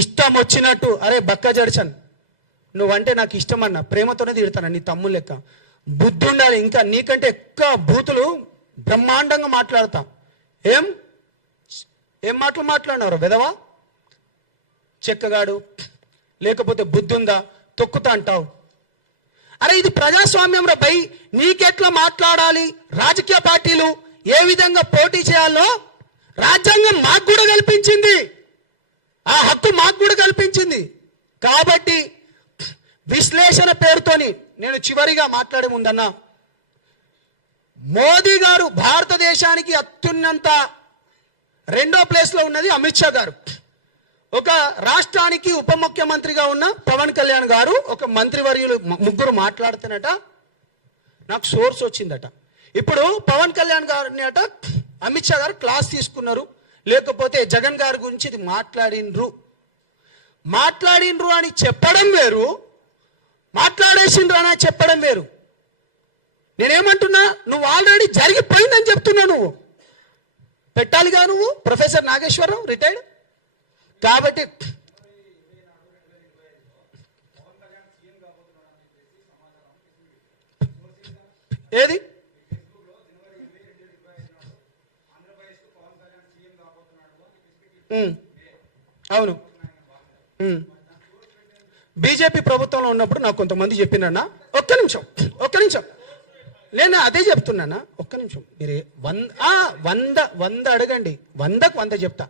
ఇష్టం వచ్చినట్టు అరే బక్క జడ్చన్ నువ్వంటే నాకు ఇష్టం అన్న, ప్రేమతోనే తిడతాను నీ తమ్ముడు లెక్క. బుద్ధి ఉండాలి, ఇంకా నీకంటే ఎక్కువ బూతులు బ్రహ్మాండంగా మాట్లాడతా. ఏం ఏం మాటలు మాట్లాడినారు వెదవా, చెక్కగాడు, లేకపోతే బుద్ధి ఉందా, తొక్కుతా అంటావు. అరే ఇది ప్రజాస్వామ్యం రా భయ్, నీకెట్లా మాట్లాడాలి, రాజకీయ పార్టీలు ఏ విధంగా పోటీ చేయాలో రాజ్యాంగం మాకు కూడా కల్పించింది, ఆ హక్కు మాకు కూడా కల్పించింది. కాబట్టి విశ్లేషణ పేరుతోని నేను చివరిగా మాట్లాడే ముందన్నా, మోదీ గారు భారతదేశానికి అత్యున్నత 2వ ప్లేస్లో ఉన్నది అమిత్ షా గారు. ఒక రాష్ట్రానికి ఉప ముఖ్యమంత్రిగా ఉన్న పవన్ కళ్యాణ్ గారు, ఒక మంత్రివర్యులు ముగ్గురు మాట్లాడుతున్నట నాకు సోర్స్ వచ్చిందట. ఇప్పుడు పవన్ కళ్యాణ్ గారిని అట అమిత్ షా గారు క్లాస్ తీసుకున్నారు, లేకపోతే జగన్ గారి గురించి ఇది మాట్లాడిండ్రు అని చెప్పడం వేరు, మాట్లాడేసిండ్రు అని చెప్పడం వేరు. నేనేమంటున్నా, నువ్వు ఆల్రెడీ జరిగిపోయిందని చెప్తున్నా. నువ్వు పెట్టాలిగా, నువ్వు ప్రొఫెసర్ నాగేశ్వరరావు రిటైర్డ్ కాబట్టి. ఏది అవును, బీజేపీ ప్రభుత్వంలో ఉన్నప్పుడు నాకు కొంతమంది చెప్పినన్నా. ఒక్క నిమిషం నేను అదే చెప్తున్నానా, ఒక్క నిమిషం. మీరు 100 అడగండి, 100కు 100 చెప్తా.